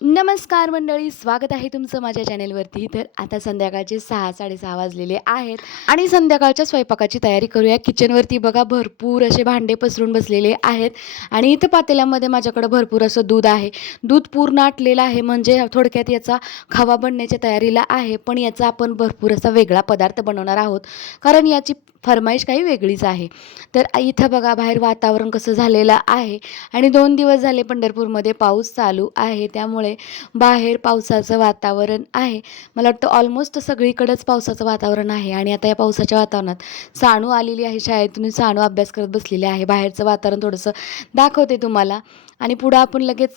नमस्कार मंडळी स्वागत आहे तुमचं माझ्या चॅनेलवरती. तर आता संध्याकाळचे सहा साडेसहा वाजलेले आहेत आणि संध्याकाळच्या स्वयंपाकाची तयारी करूया. किचनवरती बघा भरपूर असे भांडे पसरून बसलेले आहेत आणि इथं पातेल्यामध्ये माझ्याकडं भरपूर असं दूध आहे. दूध पूर्ण आटलेलं आहे म्हणजे थोडक्यात याचा खवा बनण्याच्या तयारीला आहे पण याचा आपण भरपूर असा वेगळा पदार्थ बनवणार आहोत. कारण याची फरमाईश काही वेगळीच आहे. तर इथं बघा बाहेर वातावरण कसं झालेलं आहे आणि दोन दिवस झाले पंढरपूरमध्ये पाऊस चालू आहे. त्यामुळे बाहेर पावसाचं वातावरण आहे. मला वाटतं ऑलमोस्ट सगळीकडंच पावसाचं वातावरण आहे आणि आता या पावसाच्या वातावरणात साणू आलेली आहे शाळेतून. साणू अभ्यास करत बसलेली आहे. बाहेरचं वातावरण थोडंसं दाखवते तुम्हाला आणि पुढं आपण लगेच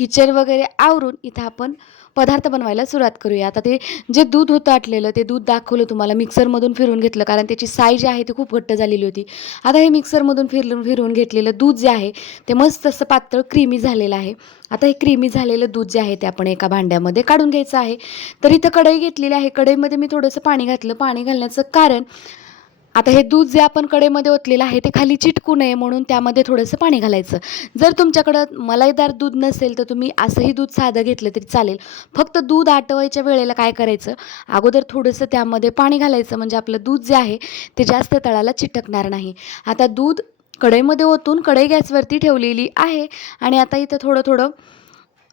किचन वगैरे आवरून इथं आपण पदार्थ बनवायला सुरुवात करूया. आता ते जे दूध होतं आटलेलं ते दूध दाखवलं तुम्हाला. मिक्सरमधून फिरून घेतलं कारण त्याची साईज आहे ती खूप घट्ट झालेली होती. आता हे मिक्सरमधून फिरून फिरवून घेतलेलं दूध जे आहे ते मस्त असं पातळ क्रीमी झालेलं आहे. आता हे क्रीमी झालेलं दूध जे आहे ते आपण एका भांड्यामध्ये काढून घ्यायचं आहे. तर इथं कढई घेतलेली आहे. कढईमध्ये मी थोडंसं पाणी घातलं. पाणी घालण्याचं कारण आता हे दूध जे आपण कडेमध्ये ओतलेलं आहे ते खाली चिटकू नये म्हणून त्यामध्ये थोडंसं पाणी घालायचं. जर तुमच्याकडं मलाईदार दूध नसेल तर तुम्ही असंही दूध साधं घेतलं तरी चालेल. फक्त दूध आटवायच्या वेळेला काय करायचं? अगोदर थोडंसं त्यामध्ये पाणी घालायचं म्हणजे आपलं दूध जे आहे ते जास्त तळाला चिटकणार नाही. आता दूध कढईमध्ये ओतून कढई गॅसवरती ठेवलेली आहे आणि आता इथं थोडं थोडं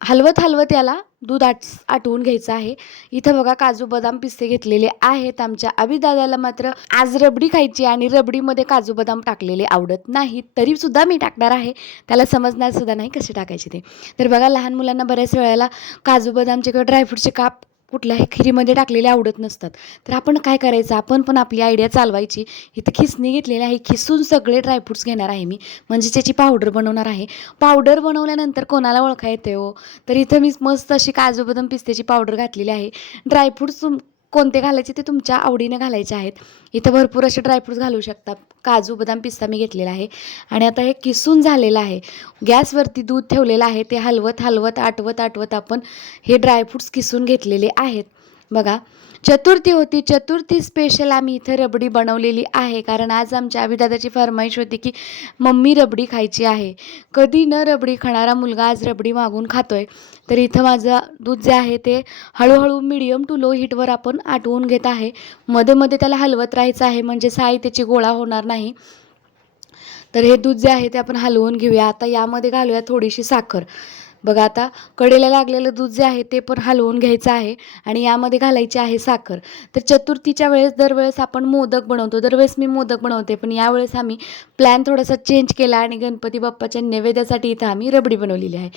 हलवत हलवत याला दूध आट आटवून घ्यायचं आहे. इथं बघा काजू बदाम पिस्ते घेतलेले आहेत. आमच्या अभिदादाला मात्र आज रबडी खायची आणि रबडीमध्ये काजू बदाम टाकलेले आवडत नाहीत. तरी सुद्धा मी टाकणार आहे. त्याला समजणार सुद्धा नाही कसे टाकायचे ते. तर बघा लहान मुलांना बऱ्याच वेळेला काजू बदामचे किंवा ड्रायफ्रूटचे काप कुठल्याही खिरीमध्ये टाकलेले आवडत नसतात. तर आपण काय करायचं? आपण पण आपली आयडिया चालवायची. इथं खिसणी घेतलेली आहे. खिसून सगळे ड्रायफ्रूट्स घेणार आहे मी. म्हणजे त्याची पावडर बनवणार आहे. पावडर बनवल्यानंतर कोणाला ओळखा येते हो? तर इथं मी मस्त अशी काजू बदाम पिस्त्याची पावडर घातलेली आहे. ड्रायफ्रूट्स कोणते घालायचे ते तुमच्या आवडीने घालायचे आहेत. इथं भरपूर असे ड्रायफ्रूट्स घालू शकता काजू बदाम पिस्ता मी घेतलेला आहे. आणि आता हे किसून झालेलं आहे. गॅसवरती दूध ठेवलेलं आहे. ते हलवत हलवत आटवत आटवत आपण हे ड्रायफ्रूट्स किसून घेतलेले आहेत. बघा चतुर्थी होती. चतुर्थी स्पेशल आम्ही इथं रबडी बनवलेली आहे. कारण आज आमच्या अभिदादाची फरमाईश होती की मम्मी रबडी खायची आहे. कधी न रबडी खाणारा मुलगा आज रबडी मागून खातोय. तर इथं माझं दूध जे आहे ते हळूहळू मिडियम टू लो हीटवर आपण आटवून घेत आहे. मध्ये मध्ये त्याला हलवत राहायचं आहे. म्हणजे साई त्याची गोळा होणार नाही. तर हे दूध जे आहे ते आपण हलवून घेऊया. आता यामध्ये घालूया थोडीशी साखर. बघा आता कडेला लागलेलं दूध जे आहे ते पण हलवून घ्यायचं आहे आणि यामध्ये घालायची आहे साखर. तर चतुर्थीच्या वेळेस दरवेळेस आपण मोदक बनवतो. दरवेळेस मी मोदक बनवते पण यावेळेस आम्ही प्लॅन थोडासा चेंज केला आणि गणपती बाप्पाच्या नैवेद्यासाठी इथं आम्ही रबडी बनवलेली आहे.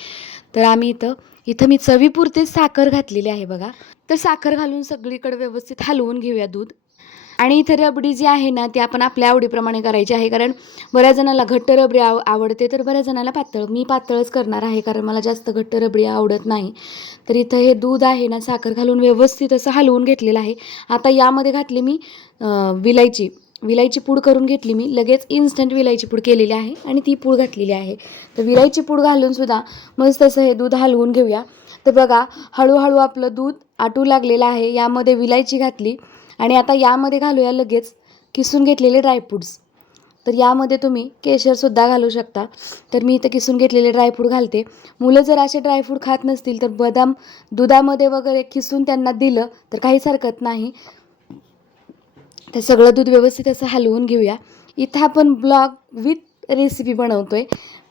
तर आम्ही इथं इथं मी चवीपुरतेच साखर घातलेली आहे बघा. तर साखर घालून सगळीकडे व्यवस्थित हलवून घेऊया दूध. आणि इथं रबडी जी आहे ना ती आपण आपल्या आवडीप्रमाणे करायची आहे. कारण बऱ्याच जणाला घट्ट रबडी आव आवडते तर बऱ्याच जणाला पातळ. मी पातळच करणार आहे कारण मला जास्त घट्ट रबडी आवडत नाही. तर इथं हे दूध आहे ना साखर घालून व्यवस्थित असं हलवून घेतलेलं आहे. आता यामध्ये घातली मी विलायची. विलायची पूड करून घेतली मी. लगेच इन्स्टंट विलायची पूड केलेली आहे आणि ती पूड घातलेली आहे. तर विलायची पूड घालून सुद्धा मस्त असं हे दूध हलवून घेऊया. तर बघा हळूहळू आपलं दूध आटू लागलेलं आहे. यामध्ये विलायची घातली. आणि आता यामध्ये घालूया लगेच किसून घेतलेले ड्रायफ्रूट्स तर यामध्ये तुम्ही केशरसुद्धा घालू शकता. तर मी इथं किसून घेतलेले ड्रायफ्रूट घालते. मुलं जर असे ड्रायफ्रूट खात नसतील तर बदाम दुधामध्ये वगैरे किसून त्यांना दिलं तर काहीच हरकत नाही. तर सगळं दूध व्यवस्थित असं हलवून घेऊया. इथं आपण ब्लॉग विथ रेसिपी बनवतो आहे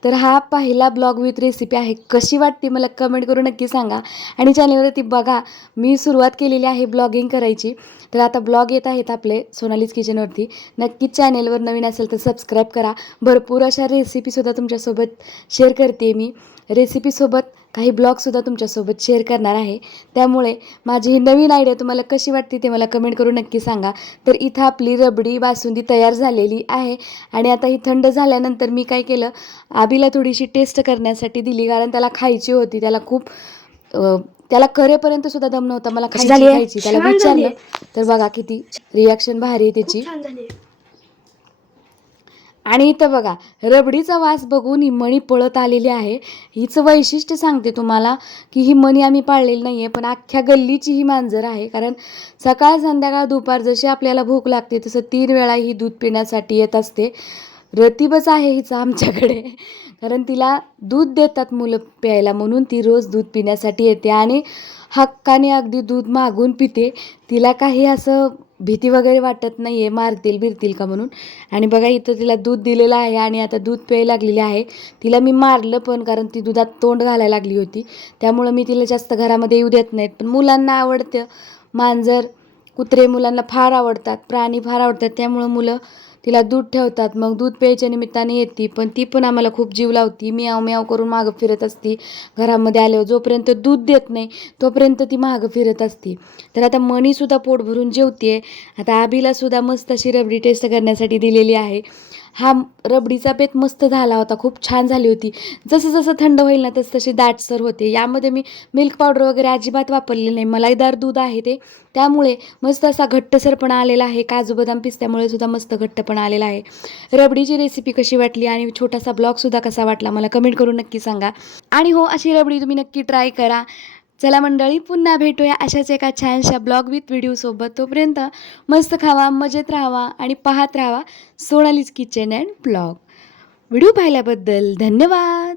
तर हा पहिला ब्लॉग विथ रेसिपी आहे. कशी वाटते मला कमेंट करून नक्की सांगा. आणि चॅनलवरती बघा मी सुरुवात केलेली आहे ब्लॉगिंग करायची. तर आता ब्लॉग येत आहेत आपले सोनालीज किचनवरती नक्कीच चॅनेलवर नवीन असेल तर सबस्क्राईब करा. भरपूर अशा रेसिपीसुद्धा तुमच्यासोबत शेअर करते मी. रेसिपीसोबत काही ब्लॉगसुद्धा तुमच्यासोबत शेअर करणार आहे. त्यामुळे माझी ही नवीन आयडिया तुम्हाला कशी वाटते ते मला कमेंट करून नक्की सांगा. तर इथं आपली रबडी बासुंदी तयार झालेली आहे. आणि आता ही थंड झाल्यानंतर मी काय केलं आबीला थोडीशी टेस्ट करण्यासाठी दिली. कारण त्याला खायची होती. त्याला खूप त्याला करेपर्यंत सुद्धा दम नव्हता. मला खायची त्याला छान विचारलं. तर बघा किती रिॲक्शन भारी आहे त्याची. छान झाली आणि इथं बघा रबडीचा वास बघून ही मणी पळत आलेली आहे. हिचं वैशिष्ट्य सांगते तुम्हाला की ही मणी आम्ही पाळलेली नाही आहे पण अख्ख्या गल्लीची ही मांजर आहे. कारण सकाळ संध्याकाळ दुपार जशी आपल्याला भूक लागते तसं तीन वेळा ही दूध पिण्यासाठी येत असते. रतीबच आहे हिचं आमच्याकडे. कारण तिला दूध देतात मुलं प्यायला म्हणून ती रोज दूध पिण्यासाठी येते आणि हक्काने अगदी दूध मागून पिते. तिला काही असं भीती वगैरे वाटत नाही आहे मारतील बिरतील का म्हणून. आणि बघा इथं तिला दूध दिलेलं आहे आणि आता दूध प्यायला लागलेली आहे. तिला मी मारलं पण कारण ती दुधात तोंड घालायला लागली होती. त्यामुळं मी तिला जास्त घरामध्ये येऊ देत नाहीत. पण मुलांना आवडतं. मांजर कुत्रे मुलांना फार आवडतात. प्राणी फार आवडतात. त्यामुळं मुलं तिला दूध ठेवतात मग दूध प्यायच्या निमित्ताने येते पण ती पण आम्हाला खूप जीव लावती. म्याव म्याव करून मागं फिरत असती घरामध्ये आल्यावर. जोपर्यंत दूध देत नाही तोपर्यंत ती मागं फिरत असती. तर आता मणीसुद्धा पोट भरून जेवते आता आबीलासुद्धा मस्त अशी रबडी टेस्ट करण्यासाठी दिलेली आहे. हा रबडीचा बेत मस्त झाला होता खूप छान झाली होती. जसं जसं थंड होईल ना तसं तशी दाटसर होते. यामध्ये मी मिल्क पावडर वगैरे अजिबात वापरलेली नाही. मलाईदार दूध आहे ते. त्यामुळे मस्त असा घट्टसरपणा आलेला आहे. काजू बदाम पिस्त्यामुळे सुद्धा मस्त घट्टपणा आलेला आहे. रबडीची रेसिपी कशी वाटली आणि छोटासा ब्लॉगसुद्धा कसा वाटला मला कमेंट करून नक्की सांगा. आणि हो अशी रबडी तुम्ही नक्की ट्राय करा. चला मंडळी पुन्हा भेटूया अशाच एका छानशा ब्लॉग विथ व्हिडिओसोबत तोपर्यंत मस्त खावा मजेत राहावा आणि पाहत राहावा Sonali's kitchen and blog video पाहिल्याबद्दल धन्यवाद!